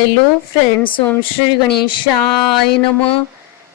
Hello friends, ओम श्री गणेशाय नमः।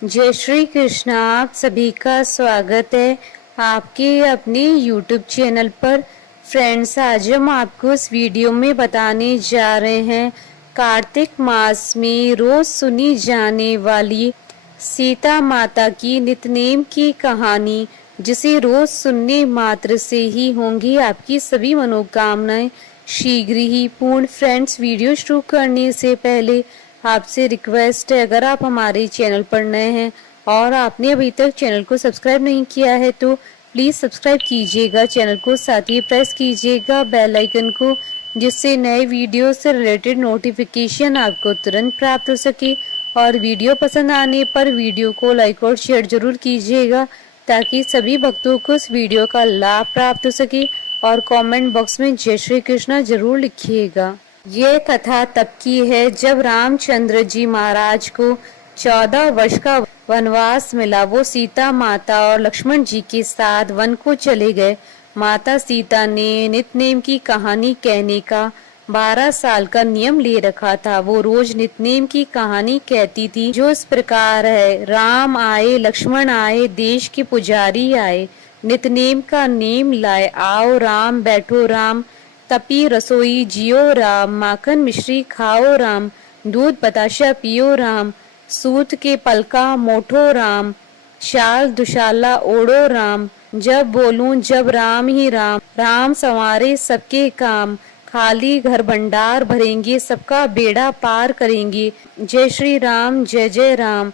जय श्री कृष्ण। आप सभी का स्वागत है आपके अपने यूट्यूब चैनल पर। फ्रेंड्स, आज हम आपको इस वीडियो में बताने जा रहे हैं कार्तिक मास में रोज सुनी जाने वाली सीता माता की नितनेम की कहानी, जिसे रोज सुनने मात्र से ही होंगी आपकी सभी मनोकामनाएं शीघ्र ही पूर्ण। फ्रेंड्स, वीडियो शुरू करने से पहले आपसे रिक्वेस्ट है, अगर आप हमारे चैनल पर नए हैं और आपने अभी तक चैनल को सब्सक्राइब नहीं किया है तो प्लीज़ सब्सक्राइब कीजिएगा चैनल को, साथ ही प्रेस कीजिएगा बेल आइकन को, जिससे नए वीडियो से रिलेटेड नोटिफिकेशन आपको तुरंत प्राप्त हो सके। और वीडियो पसंद आने पर वीडियो को लाइक और शेयर जरूर कीजिएगा, ताकि सभी भक्तों को इस वीडियो का लाभ प्राप्त हो सके। और कमेंट बॉक्स में जय श्री कृष्णा जरूर लिखिएगा। यह कथा तब की है जब रामचंद्र जी महाराज को 14 वर्ष का वनवास मिला। वो सीता माता और लक्ष्मण जी के साथ वन को चले गए। माता सीता ने नितनेम की कहानी कहने का 12 साल का नियम ले रखा था। वो रोज नितनेम की कहानी कहती थी, जो इस प्रकार है। राम आए, लक्ष्मण आए, देश के पुजारी आए, नितनेम का नेम लाए। आओ राम, बैठो राम, तपी रसोई जियो राम, माखन मिश्री खाओ राम, दूध बताशा पियो राम, सूत के पलका मोठो राम, शाल दुशाला ओढ़ो राम, जब बोलूं जब राम ही राम, राम संवारे सबके काम, खाली घर भंडार भरेंगे, सबका बेड़ा पार करेंगे, जय श्री राम जय जय राम।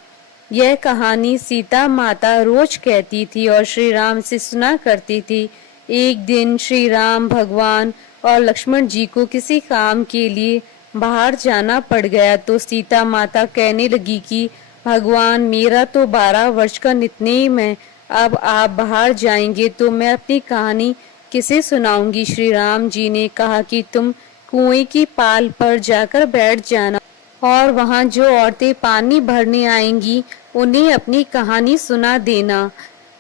यह कहानी सीता माता रोज कहती थी और श्री राम से सुना करती थी। एक दिन श्री राम भगवान और लक्ष्मण जी को किसी काम के लिए बाहर जाना पड़ गया, तो सीता माता कहने लगी कि भगवान, मेरा तो 12 वर्ष का नितनेम है, अब आप बाहर जाएंगे तो मैं अपनी कहानी किसे सुनाऊंगी। श्री राम जी ने कहा कि तुम कुएं की पाल पर जाकर बैठ जाना और वहां जो औरतें पानी भरने आएंगी उन्हें अपनी कहानी सुना देना।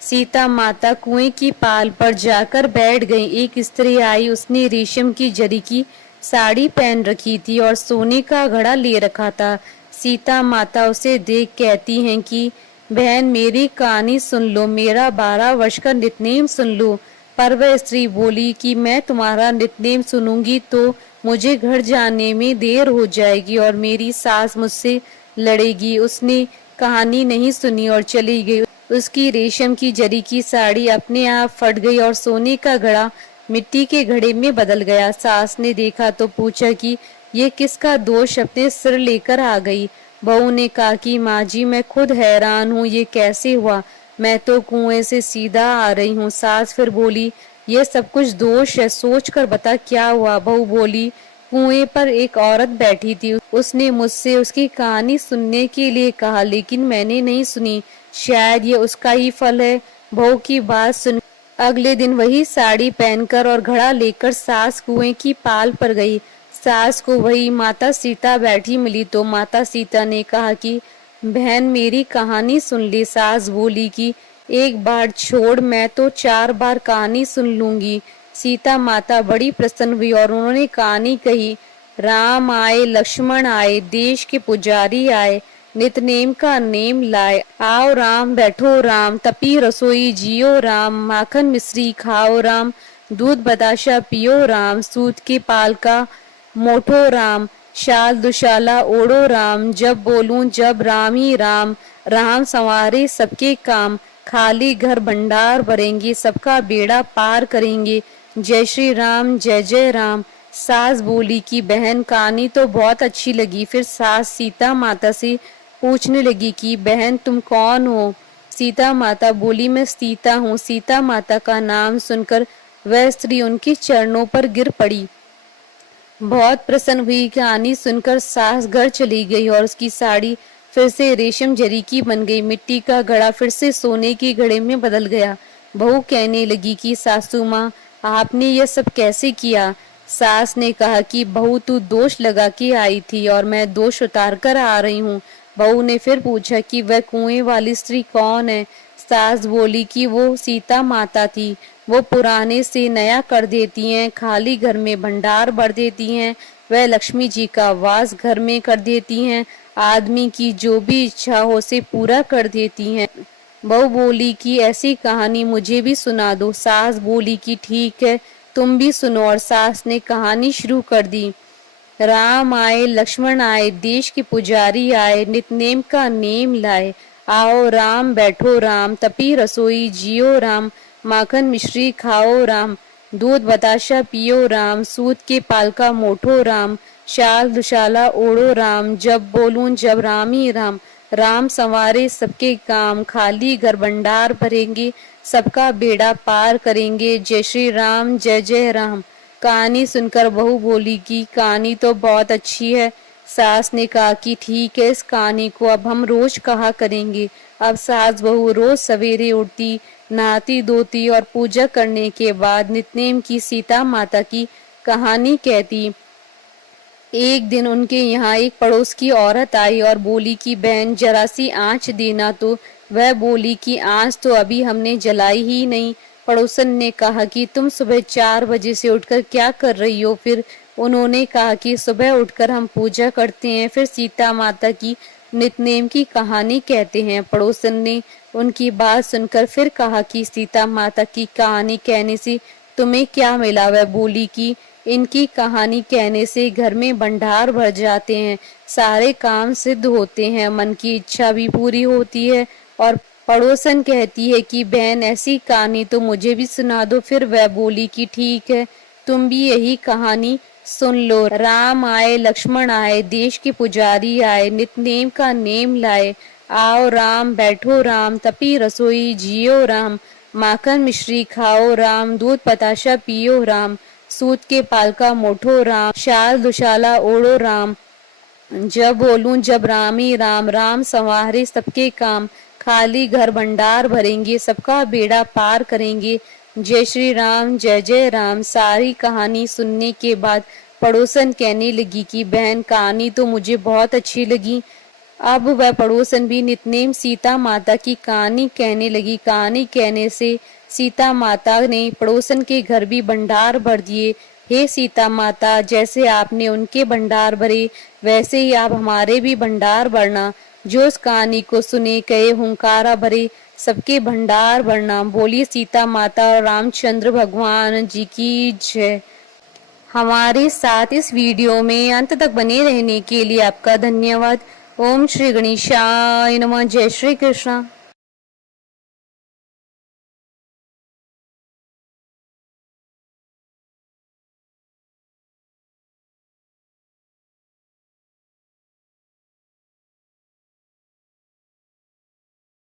सीता माता कुएं की पाल पर जाकर बैठ गई। एक स्त्री आई, उसने रेशम की जरी की साड़ी पहन रखी थी और सोने का घड़ा ले रखा था। सीता माता उसे देख कहती हैं कि बहन, मेरी कहानी सुन लो, मेरा 12 वर्ष का नितनेम सुन लो। पर वह स्त्री बोली कि मैं तुम्हारा नितनेम सुनूंगी तो मुझे घर जाने में देर हो जाएगी और मेरी सास मुझसे लड़ेगी। उसने कहानी नहीं सुनी और चली गई। उसकी रेशम की जरी की साड़ी अपने आप फट गई और सोने का घड़ा मिट्टी के घड़े में बदल गया। सास ने देखा तो पूछा कि ये किसका दोष अपने सिर लेकर आ गई। बहू ने कहा कि माँ जी, मैं खुद हैरान हूँ, ये कैसे हुआ, मैं तो कुएं से सीधा आ रही हूँ। सास फिर बोली, ये सब कुछ दोष है, सोच कर बता क्या हुआ। बहू बोली, कुएं पर एक औरत बैठी थी, उसने मुझसे उसकी कहानी सुनने के लिए कहा, लेकिन मैंने नहीं सुनी, शायद ये उसका ही फल है। बहू की बात सुन अगले दिन वही साड़ी पहनकर और घड़ा लेकर सास कुएं की पाल पर गई। सास को वही माता सीता बैठी मिली तो माता सीता ने कहा कि बहन, मेरी कहानी सुन ले। सास बोली कि एक बार छोड़, मैं तो 4 बार कहानी सुन लूंगी। सीता माता बड़ी प्रसन्न हुई और उन्होंने कहानी कही। राम आए, लक्ष्मण आए, देश के पुजारी आए, नितनेम का नेम लाए। आओ राम, बैठो राम, तपी रसोई जियो राम, माखन मिश्री खाओ राम, दूध बताशा पियो राम, सूत के पाल का मोठो राम, शाल दुशाला ओढ़ो राम, जब बोलूं जब राम ही राम, राम संवारे सबके काम, खाली घर भंडार भरेंगे, सबका बेड़ा पार करेंगे, जय श्री राम जय जय राम। सास बोली कि बहन, कहानी तो बहुत अच्छी लगी। फिर सास सीता माता से पूछने लगी कि बहन, तुम कौन हो। सीता माता बोली, मैं सीता हूँ। सीता माता का नाम सुनकर वह स्त्री उनके चरणों पर गिर पड़ी। बहुत प्रसन्न हुई। कहानी सुनकर सास घर चली गई और उसकी साड़ी फिर से रेशम जरी की बन गई। मिट्टी का घड़ा फिर से सोने के घड़े में बदल गया। बहू कहने लगी कि सासू माँ, आपने यह सब कैसे किया। सास ने कहा कि बहू, तू दोष लगा के आई थी और मैं दोष उतार कर आ रही हूँ। बहू ने फिर पूछा कि वह कुएं वाली स्त्री कौन है। सास बोली कि वो सीता माता थी। वो पुराने से नया कर देती हैं, खाली घर में भंडार भर देती हैं, वह लक्ष्मी जी का वास घर में कर देती हैं, आदमी की जो भी इच्छा हो उसे पूरा कर देती हैं। बहू बोली कि ऐसी कहानी मुझे भी सुना दो। सास बोली कि ठीक है, तुम भी सुनो। और सास ने कहानी शुरू कर दी। राम आए, लक्ष्मण आए, देश के पुजारी आए, नितनेम का नेम लाए। आओ राम, बैठो राम, तपी रसोई जियो राम, माखन मिश्री खाओ राम, दूध बताशा पियो राम, सूत के पालका मोठो राम, शाल दुशाला ओढ़ो राम, जब बोलूं जब राम ही राम। राम संवारे सबके काम, खाली घर भंडार भरेंगे, सबका बेड़ा पार करेंगे। जय श्री राम, जय जय राम। कहानी सुनकर बहू बोली कि कहानी तो बहुत अच्छी है। सास ने कहा कि ठीक है, इस कहानी को अब हम रोज कहा करेंगे। अब सास बहू रोज सवेरे उठती, नहाती धोती और पूजा करने के बाद नितनेम की सीता माता की कहानी कहती। एक दिन उनके यहाँ एक पड़ोस की औरत आई और बोली कि बहन जरा सी आँच देना। तो वह बोली कि आँच तो अभी हमने जलाई ही नहीं। पड़ोसन ने कहा कि तुम सुबह 4 बजे से उठकर क्या कर रही हो? फिर उन्होंने कहा कि सुबह उठकर हम पूजा करते हैं, फिर सीता माता की नितनेम की कहानी कहते हैं। पड़ोसन ने उनकी बात सुनकर फिर कहा कि सीता माता की कहानी कहने से तुम्हें क्या मिला? वह बोली कि इनकी कहानी कहने से घर में भंडार भर जाते हैं, सारे काम सिद्ध होते हैं, मन की इच्छा भी पूरी होती है। और पड़ोसन कहती है कि बहन ऐसी कहानी तो मुझे भी सुना दो। फिर वह बोली कि ठीक है, तुम भी यही कहानी सुन लो। राम आए, लक्ष्मण आए, देश के पुजारी आए, नितनेम का नेम लाए। आओ राम, बैठो राम, तपी रसोई जियो राम, माखन मिश्री खाओ राम, दूध बताशा पियो राम, सूत के पालका मोठो राम, शाल दुशाला ओढ़ो राम, जब बोलूं जब राम ही राम। राम संवारे सबके काम, खाली घर भंडार भरेंगे, सबका बेड़ा पार करेंगे। जय श्री राम, जय जय राम। सारी कहानी सुनने के बाद पड़ोसन कहने लगी कि बहन कहानी तो मुझे बहुत अच्छी लगी। अब वह पड़ोसन भी नितनेम सीता माता की कहानी कहने लगी। कहानी कहने से सीता माता ने पड़ोसन के घर भी भंडार भर दिए। हे सीता माता, जैसे आपने उनके भंडार भरे वैसे ही आप हमारे भी भंडार भरना। जो इस कहानी को सुने कहे हुंकारा भरे, सबके भंडार भरना। बोलिए सीता माता और रामचंद्र भगवान जी की जय। हमारे साथ इस वीडियो में अंत तक बने रहने के लिए आपका धन्यवाद। ओम श्री गणेशाय नमः। जय श्री कृष्ण।